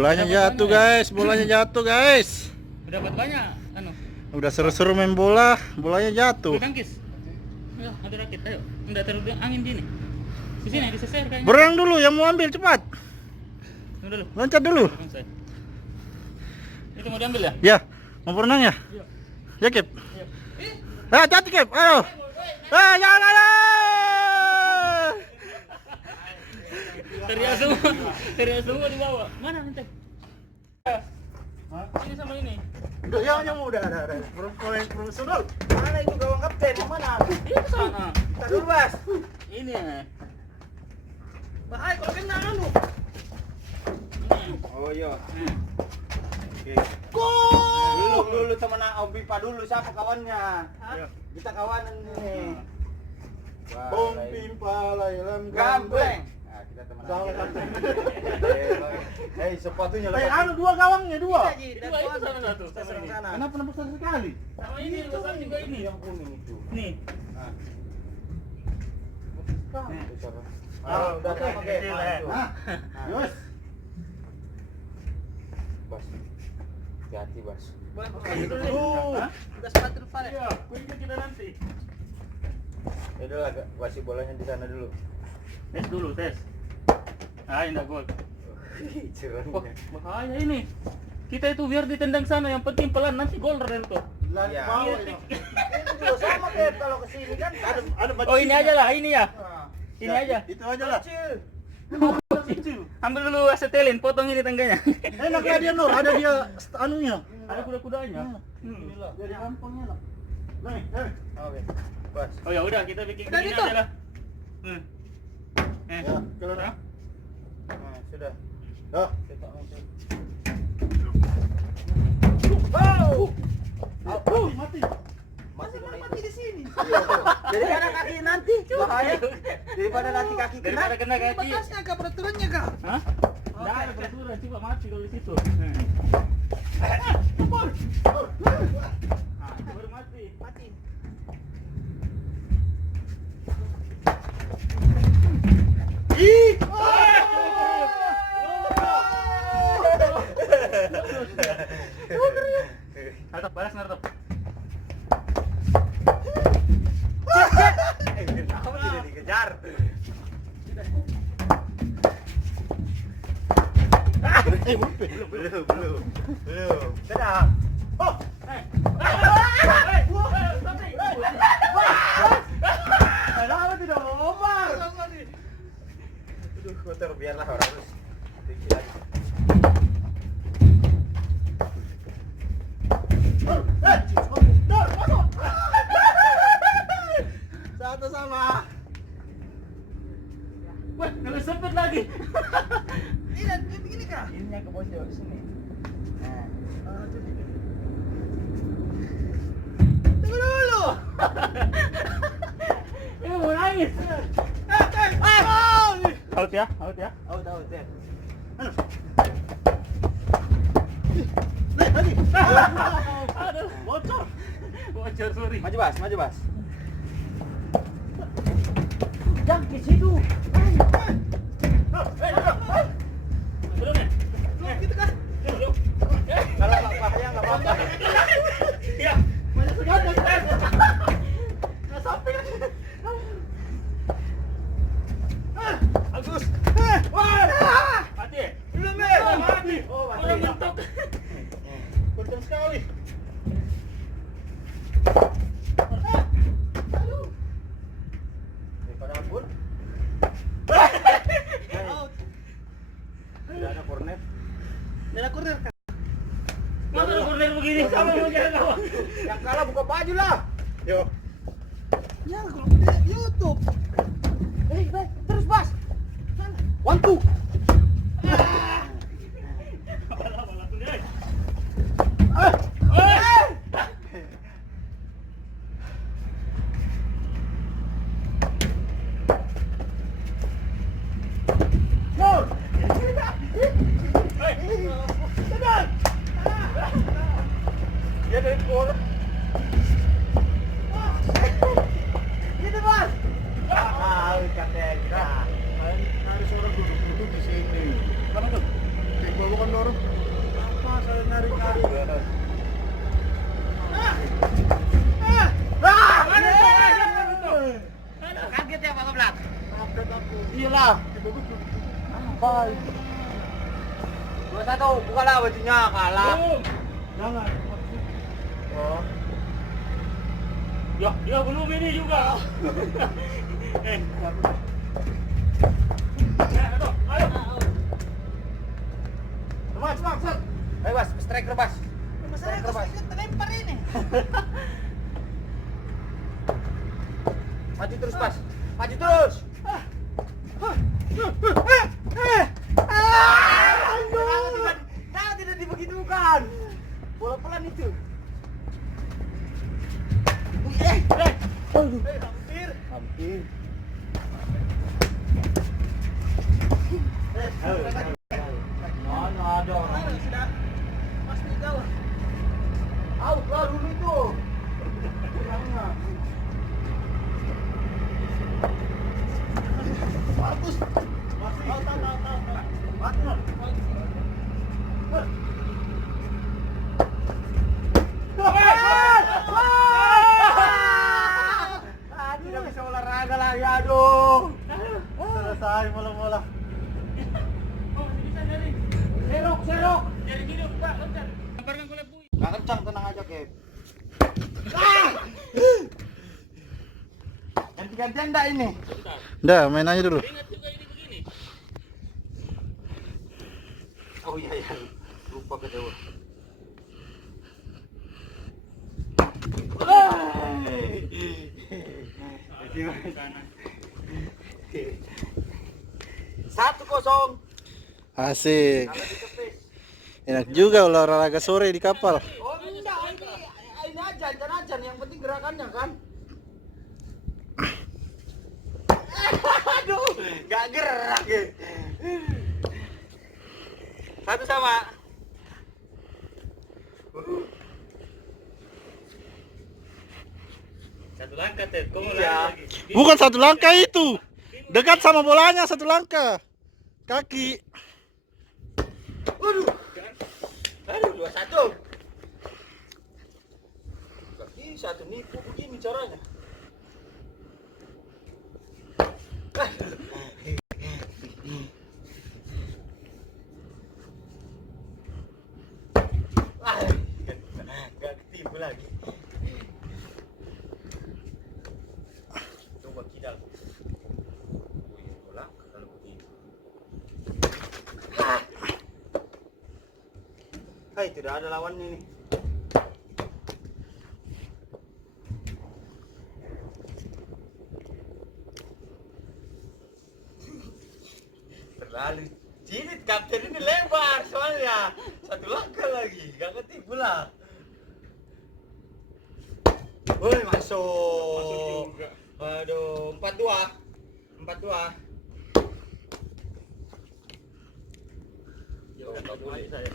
Bolanya jatuh guys, bolanya jatuh guys. Udah dapat banyak Udah seru-seru main bola, bolanya jatuh. Bulu tangkis. Ya, ada rakit, ayo. Enggak terlalu angin gini. Di sini diseser kayaknya. Berenang dulu yang mau ambil cepat. Tunggu dulu. Loncat dulu. Itu mau diambil ya? Ya, mau berenang ya? Iya. Ya, Kip. Hati Kip, ayo. Jangan ada. Teriak semua di bawah. Mana nanti? Ini sama ini. Udah yang udah ada. Profesional. Mana itu gawang kapten? Mana? Itu sana. Kita dulu, Bas. Ini. Bahaya kalau kena anu. Oh iya. Oke. Dulu teman Om Pipa dulu siapa kawannya? Kita kawanan ini. Om Pipa laylam Gambeng. Nah, kita teman. Sama kapten. Hei, sepatunya Anu dua gawangnya dua. Dua itu sama satu. Sama ini. Kenapa besar sekali? Sama ini, besar juga ini. Yang kuning itu. Nih. Udah pakai. Nah, yos. Bas. Hati-hati, Bas. Udah sepatu depan ya? Kuingin kita nanti. Ya udah lah, gua kasih bolanya di sana dulu. Tes dulu, tes. Ah, enggak gol. Wah, bahaya ini. Kita itu biar ditendang sana, yang penting pelan, nanti gol Rento. Lari Ya. bawah Iya, ini. Itu juga sama kayak kalau kesini kan Ada Oh, ini aja lah, ini ya. Ini aja. Itu aja lah. kecil. Ambil dulu asetelin, potong ini tangganya. Enak ya dia Nur, ada dia anunya. Ada kuda-kudanya. Jadi kampungnya lah. Nih, Oke. Bas. Oh ya udah, kita bikin Udah begini gitu? aja lah. Ya, kalau Hah? Nah, sudah. Dah. Kita langsung. Mati. Masih kena Mati di sini. Jadi karena kaki nanti bahaya. Daripada nanti kaki kena. Daripada kena kaki. Batasnya kah, peraturannya kah? Hah? Enggak ada peraturan, coba mati kalau di situ. Itu baru mati. Mati. Ih. Nartop, balas Nartop. Kenapa tidak dikejar? Belum. Sudah. Oh. Kenapa tidak mau Omar? Aduh, kotor biarlah orang harus tinggi lagi. Satu sama. Wah, nggak sempit lagi. Ini begini kah? Ini yang ke bawah di sini. Nah, Tunggu dulu. Ini mau nangis. Out ya, out ya. out deh. Lagi. Aduh, bocor. Bocor, sorry. Maju Bas. Jangan ke situ. Belum ya? Gitu kah? Belum. Kalau nggak bahaya nggak apa-apa. Ya. Mana sudah ada? Nggak sampai kan? Agus. Mati ya? Belum Mati. Oh, mati. Orang mentok. Kencang sekali. Daripada abur. Tidak ada kornet. Ada corner kah? Masa lu corner begini? Sama mau jalan awak. Yang kalah buka baju lah. Yo. Ya, kalau di YouTube. Terus Bas. Sana. 1 2. Dia dari bola. Gitu Bas. Katanya. Harus orang duduk di sini. Apa tuh? Kalau bukan dorong Apa saya nyari-nyari? Kaget ya Pak Keblak? Update aku. Iyalah. Apa? 2-1, bukalah bajunya kalah. Jangan. Oh. Ya belum ini juga. Ayo. Mas. Ayo Bas, striker Bas. Masalahnya kok saya terlempar ini. Maju terus Bas. Maju terus. Jangan tidak dibegitukan. Bola pelan itu. Hampir. Mana ada orang. Sudah pasti gawat. Out lah dulu itu. Jangan. Bagus. Masih. Tahu. Partner. Tidak bisa olahraga lagi, aduh. Selesai bola-bola. Oh, masih bisa dari. Serok. Dari gini, Pak, loncat. Lemparkan ke lebu. Gak kencang, tenang aja, Kep. Ganti-gantian enggak ini? Bentar. Dah, main aja dulu. Ingat juga ini begini. Oh iya, lupa kedua. Kanan. 1-0. Asik. Kalau ditepis. Enak juga olahraga sore di kapal. Oh enggak, ini aja, yang penting gerakannya kan. Aduh, nggak gerak ya. 1 sama. Satu langkah, Ted. Kau mau Iya. lari lagi. Bukan satu langkah itu. Dekat sama bolanya satu langkah. Kaki. Aduh, 2-1. Gak bisa tuh nipu begini caranya. Gak ketipu lagi. Coba kidal. Wih, bola kalau begini. Hai, tidak ada lawannya nih. Terlalu cilit, kapten ini lebar soalnya. 1 langkah lagi, gak ketipu lah. Woi, masuk. Masuk juga. Aduh, 4-2. 4-2. Ya, udah, boleh saya.